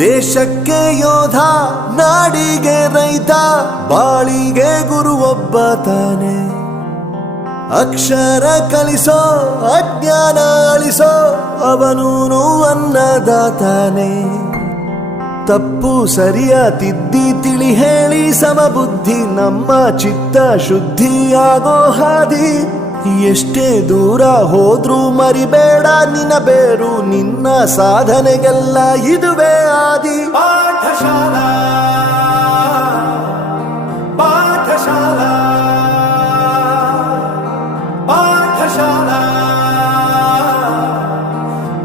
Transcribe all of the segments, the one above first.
ದೇಶಕ್ಕೆ ಯೋಧ, ನಾಡಿಗೆ ರೈತ, ಬಾಳಿಗೆ ಗುರು ಒಬ್ಬ ತಾನೆ. ಅಕ್ಷರ ಕಲಿಸೋ, ಅಜ್ಞಾನ ಅಳಿಸೋ, ಅವನೂನು ಅನ್ನದಾತಾನೆ. ತಪ್ಪು ಸರಿಯ ತಿದ್ದಿ ತಿಳಿ ಹೇಳಿ ಸಮಬುದ್ಧಿ, ನಮ್ಮ ಚಿತ್ತ ಶುದ್ಧಿಯಾಗೋ ಹಾದಿ. ಎಷ್ಟೇ ದೂರ ಹೋದ್ರೂ ಮರಿಬೇಡ ನಿನ್ನ ಬೇರು, ನಿನ್ನ ಸಾಧನೆಗೆಲ್ಲ ಇದುವೇ ಆದಿ. ಪಾಠಶಾಲಾ ಪಾಠಶಾಲಾ ಪಾಠಶಾಲಾ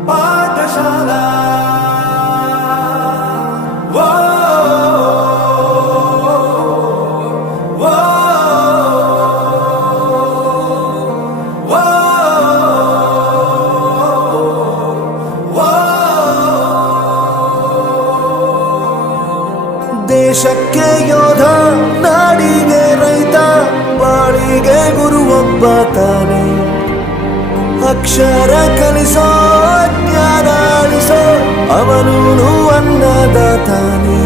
ಪಾಠಶಾಲಾ. ದೇಶಕ್ಕೆ ಯೋಧ, ನಾಡಿಗೆ ರೈತ, ಬಾಳಿಗೆ ಗುರು ಒಬ್ಬ ತಾನೆ. ಅಕ್ಷರ ಕಲಿಸೋ, ಜ್ಞಾನ ಅಳಿಸೋ, ಅವನೂನು ಅನ್ನದಾತಾನೆ.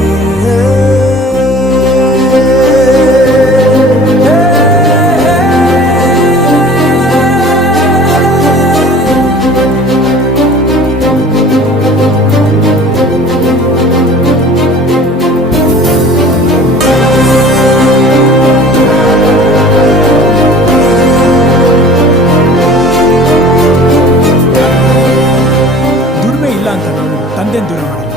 ದೂರ ಮಾಡಲ್ಲ,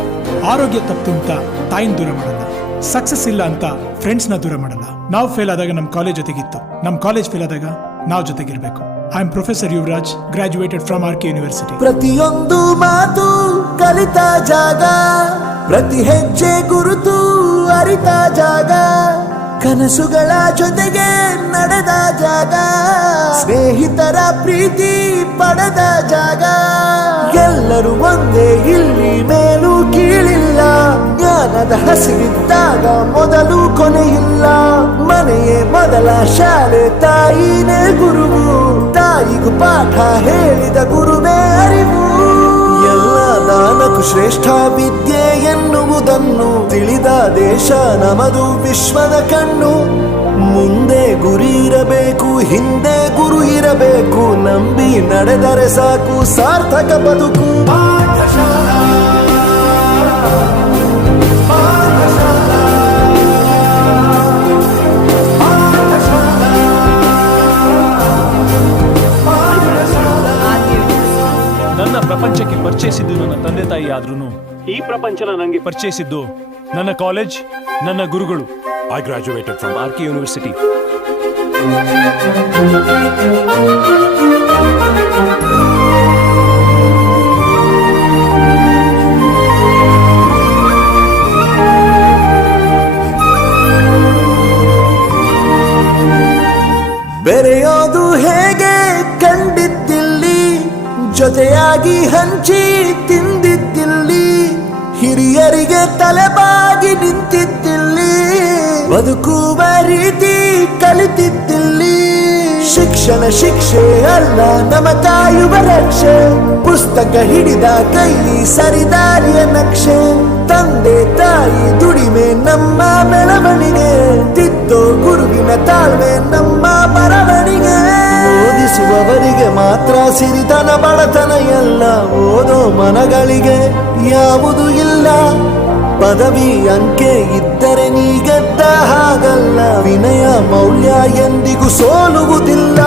ಆರೋಗ್ಯ ತಪ್ಪು ಅಂತ ತಾಯಿನ ದೂರ ಮಾಡಲ್ಲ, ಸಕ್ಸಸ್ ಇಲ್ಲ ಅಂತ ಫ್ರೆಂಡ್ಸ್ನ ದೂರ ಮಾಡಲ್ಲ. ನಾವು ಫೇಲ್ ಆದಾಗ ನಮ್ಮ ಕಾಲೇಜ್ ಜೊತೆಗಿತ್ತು, ನಮ್ಮ ಕಾಲೇಜ್ ಫೇಲ್ ಆದಾಗ ನಾವು ಜೊತೆಗಿರ್ಬೇಕು. I am professor Yuvaraj, graduated from R K university. ಪ್ರತಿಯೊಂದು ಮಾತು ಕಲಿತ ಜಾಗ, ಪ್ರತಿ ಹೆಜ್ಜೆ ಗುರುತು ಅರಿತ ಜಾಗ, ಕನಸುಗಳ ಜೊತೆಗೆ ನಡೆದ ಜಾಗ, ಸ್ನೇಹಿತರ ಪ್ರೀತಿ ಪಡೆದ ಜಾಗ. ಎಲ್ಲರೂ ಒಂದೇ, ಇಲ್ಲಿ ಮೇಲೂ ಕೀಳಿಲ್ಲ, ಜ್ಞಾನದ ಹಸಿವಿದ್ದಾಗ ಮೊದಲು ಕೊನೆಯಿಲ್ಲ. ಮನೆಯೇ ಮೊದಲ ಶಾಲೆ, ತಾಯಿನೇ ಗುರುವು, ತಾಯಿಗೂ ಪಾಠ ಹೇಳಿದ ಗುರುವೇ ಅರಿವು. ಎಲ್ಲ ದಾನಕ್ಕೂ ಶ್ರೇಷ್ಠ ವಿದ್ಯೆ ಎನ್ನುವುದನ್ನು ತಿಳಿದ ದೇಶ ನಮದು, ವಿಶ್ವದ ಕಣ್ಣು. ಮುಂದೆ ಗುರಿ ಇರಬೇಕು, ಹಿಂದೆ ಗುರು ಇರಬೇಕು, ನಂಬಿ ನಡೆದರೆ ಸಾಕು ಸಾರ್ಥಕ ಬದುಕು. ಪಾಠಶಾಲಾ ಪಾಠಶಾಲಾ ಪಾಠಶಾಲಾ ಪಾಠಶಾಲಾ. ನನ್ನ ಪ್ರಪಂಚಕ್ಕೆ ಪರಿಚಯಿಸಿದ್ದು ನನ್ನ ತಂದೆ ತಾಯಿ ಆದ್ರೂ ಈ ಪ್ರಪಂಚನ ನನಗೆ ಪರಿಚಯಿಸಿದ್ದು ನನ್ನ ಕಾಲೇಜ್, ನನ್ನ ಗುರುಗಳು. I graduated from RK University. ಬೆರೆಯೋದು ಹೇಗೆ ಕಂಡಿದ್ದಿಲ್ಲಿ, ಜೊತೆಯಾಗಿ ಹಂಚಿ ತಿಂದಿದ್ದಿಲ್ಲಿ, ಹಿರಿಯರಿಗೆ ತಲೆಬಾಗಿ ನಿಂತಿದ್ದಿಲ್ಲಿ, ಬದುಕುವ ರೀತಿ ಕಲಿತಿದ್ದಿಲ್ಲಿ. ಶಿಕ್ಷಣ ಶಿಕ್ಷೆ ಅಲ್ಲ, ನಮ ಕಾಯುವ ರಕ್ಷೆ, ಪುಸ್ತಕ ಹಿಡಿದ ಕೈ ಸರಿದಾರಿಯ ನಕ್ಷೆ. ತಂದೆ ತಾಯಿ ದುಡಿಮೆ ನಮ್ಮ ಬೆಳವಣಿಗೆ, ತಿದ್ದೋ ಗುರುವಿನ ತಾಳ್ಮೆ ನಮ್ಮ ಬರವಣಿಗೆ. ಓದಿಸುವವರಿಗೆ ಮಾತ್ರ ಸಿರಿತನ ಬಡತನ ಎಲ್ಲ, ಓದೋ ಮನಗಳಿಗೆ ಯಾವುದು ಇಲ್ಲ. ಪದವಿ ಅಂಕೆ ಇದ್ದರೆ ನೀ ಗೆದ್ದ ಹಾಗಲ್ಲ, ವಿನಯ ಮೌಲ್ಯ ಎಂದಿಗೂ ಸೋಲುವುದಿಲ್ಲ.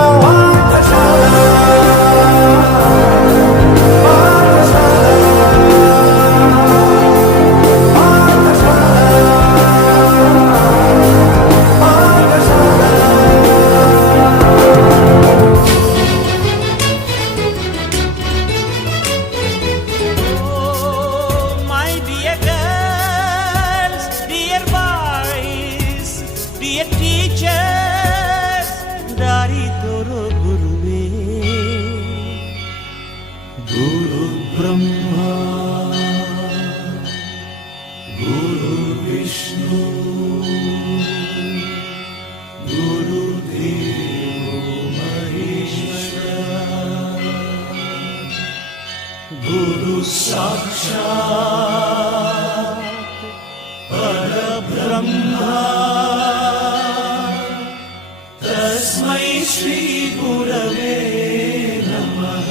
ಗುರು ಬ್ರಹ್ಮ ಗುರು ವಿಷ್ಣು ಗುರುದೇವೋ ಮಹೇಶ್ವರ ಗುರು ಸಾಕ್ಷಾತ್ ब्रह्मा तस्मै श्री गुरवे नमः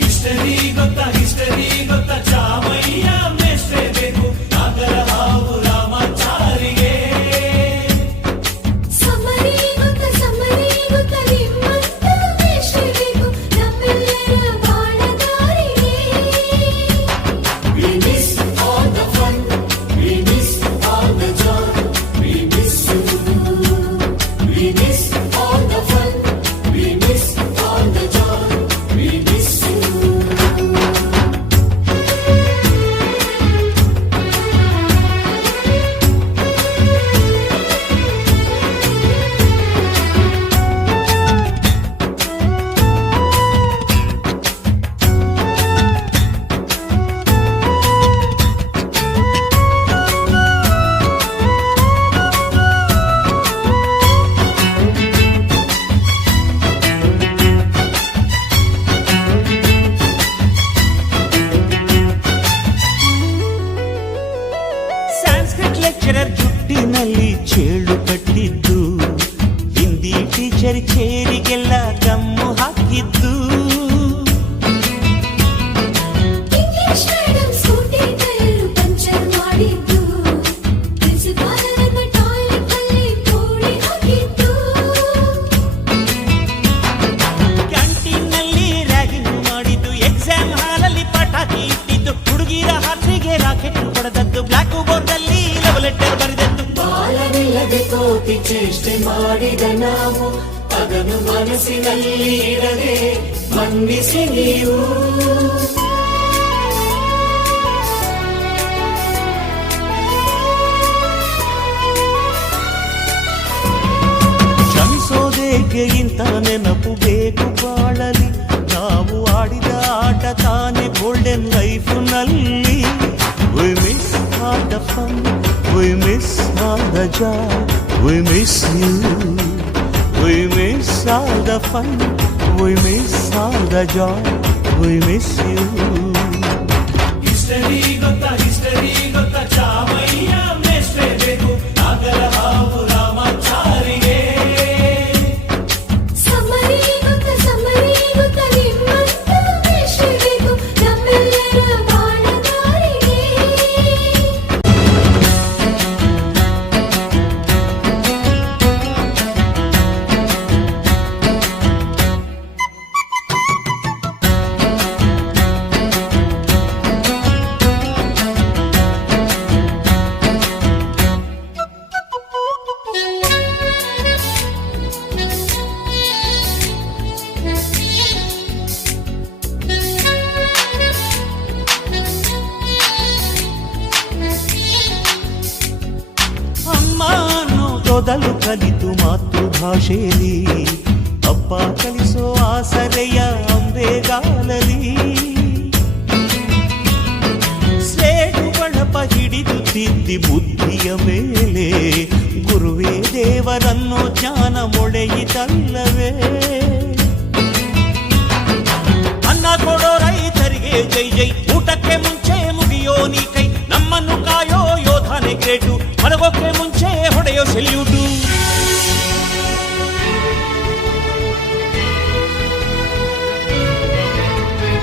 हिस्टरी ಗೊತ್ತಾ ಚಾಮಯ್ಯ ಮೇಷ್ಟ್ರೆ ಬೇಕು ನಾಗರ ಹಾವು ರಾಮಾಚಾರಿಗೆ ಸಮರಿ ಗೊತ್ತ ನಿಮ್ಮಂತ ಮೇಷ್ಟ್ರೆ ಬೇಕು ನಮ್ಮೆಲ್ಲರ ಬಾಳಗಾರಿಗೆ We miss all the fun, we miss all the joy, we miss you. We miss all the fun, we miss all the joy, we miss you. Sanskrit lecturer ಜುಟ್ಟಿನಲ್ಲಿ ಚೇಳು ಕಟ್ಟಿದ್ದು, ಹಿಂದಿ ಟೀಚರ್ ಚೇರಿಗೆಲ್ಲ ಗಮ್ಮು ಹಾಕಿದ್ದು, English madam scooty tyre puncture ಮಾಡಿದ್ದು, ಪ್ರಿನ್ಸಿಪಾಲರ toilet ಅಲ್ಲಿ ಕೋಳಿ ಹಾಕಿದ್ದು, ಕ್ಯಾಂಟೀನ್ನಲ್ಲಿ ರ್ಯಾಗಿಂಗ್ ಮಾಡಿದ್ದು, ಎಕ್ಸಾಮ್ ಹಾಲಲ್ಲಿ ಪಟಾಕಿ ಇಟ್ಟಿದ್ದು, ಹುಡುಗಿರ ಹಾಸಿಗೆ ರಾಕೆಟ್ ಹೊಡೆದದ್ದು, ಬ್ಲಾಕ್ ಬೋರ್ಡ್ ಅಲ್ಲಿ ಲವ್ ಲೆಟರ್ ಬರೆದದ್ದು, ಬಾಲವಿಲ್ಲದೆ ಕೋಟಿ ಚೇಷ್ಟೆ ಮಾಡಿದ ನಾವು ಅದನ್ನು ಮನಸ್ಸಿನಲ್ಲಿ ಇಡದೆ ಮನ್ನಿಸಿ ನೀವು ಕ್ಷಮಿಸೋದೇಕೆ ಇಂಥ ನೆನಪು ಬೇಕು ಬಾಳಲಿ, ನಾವು ಆಡಿದ ಆಟ ತಾನೇ golden ಲೈಫ್ನಲ್ಲಿ. We miss all the fun, we miss all the joy, we miss you. We miss all the fun, we miss all the joy, we miss you. History ಗೊತ್ತಾ ಚಾಮಯ್ಯ ಮೇಷ್ಟ್ರೆ ಬೇಕು ನಾಗರ ಹಾವು ರಾಮಾಚಾರಿಗೆ ಸಮರಿ ಗೊತ್ತ ನಿಮ್ಮಂತ ಮೇಷ್ಟ್ರೆ ಬೇಕು ನಮ್ಮೆಲ್ಲರ ಬಾಳಗಾರಿಗೆ ಅಮ್ಮ ಅನ್ನೋದೊದಲು ಕಲಿತು ಮಾತೃಭಾಷೆಯಲ್ಲಿ, ಅಪ್ಪ ಕಲಿಸೋ ಆಸರೆಯ ಅಂಬೆಗಾಲಲಿ, ಸ್ಲೇಟು ಬಳಪ ಹಿಡಿದು ತಿದ್ದಿ ಬುದ್ಧಿಯ ಮೇಲೆ, ಗುರುವೇ ದೇವರನ್ನು ಜ್ಞಾನ ಮೊಳೆಯಿತಲ್ಲವೇ, ಅನ್ನ ಕೊಡೋ ರೈತರಿಗೆ ಜೈ ಜೈ, ಊಟಕ್ಕೆ ಮುಂಚೆ ಮುಗಿಯೋ ನೀ ಕೈ, ನಮ್ಮನ್ನು ಕಾಯೋ ಯೋಧನೆ ಗ್ರೇಟು, ಮಲಗೋಕೆ ಮುಂಚೆ ಹೊಡೆಯೋ ಸೆಲ್ಯೂಟು.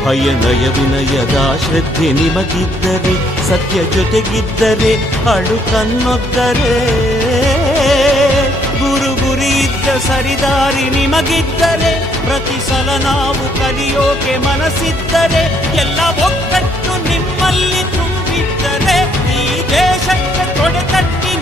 ಭಯನಯ ವಿನಯದ ಶ್ರದ್ಧೆ ನಿಮಗಿದ್ದರೆ, ಸತ್ಯ ಜೊತೆಗಿದ್ದರೆ, ಅಳು ಕನ್ನೊದ್ದರೆ, ಗುರಿ ಇದ್ದ ಸರಿದಾರಿ ನಿಮಗಿದ್ದರೆ, ಪ್ರತಿ ಸಲ ನಾವು ಕಲಿಯೋಕೆ ಮನಸ್ಸಿದ್ದರೆ, ಎಲ್ಲ ಒಗ್ಗಟ್ಟು ನಿಮ್ಮಲ್ಲಿ ತುಂಬಿದ್ದರೆ, ಈ ದೇಶಕ್ಕೆ ತೊಡೆ ತಟ್ಟಿ